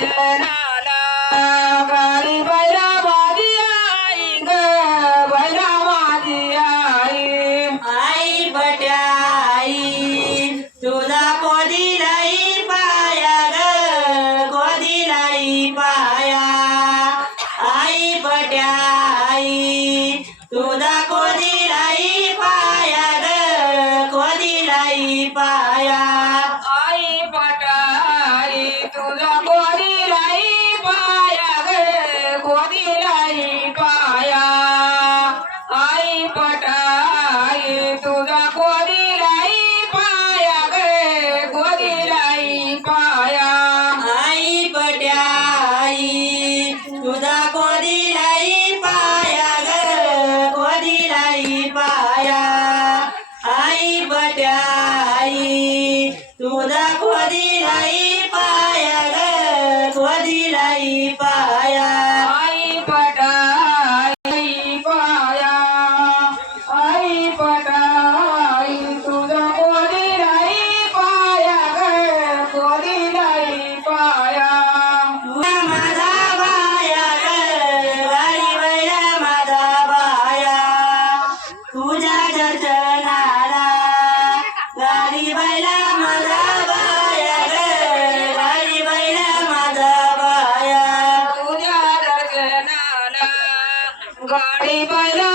दर्शनाला गाडी बैला माझी आई ग बैला माझी आई आई बट्या आई तुझा कोदिलाई पाया ग कोदिलाई पाया आई बट्या आई तुझा कोदिलाई पाया ग कोदिलाई पाया आई पटाई तुझा कोदिलाई पाया ग कोदिलाई पाया आई पटाई तुझा कोदिलाई पाया ग कोदिलाई पाया आई बट्या आई तुझा कोदिलाई पाया ग कोदिलाई पाया आई बट्या आई तुझा कोदिलाई पाया ग कोदिलाई पाया आई पटाई पाया आई पटाई तुझा कोदिलाई पाया ग कोदिलाई पाया माझा बाया ग गाडी बैला माझा बाया तुझ्या दर्शनाला गाडी बैला माझा बाया ग गाडी बैला माझा बाया तुझ्या दर्शनाला गाडी बैला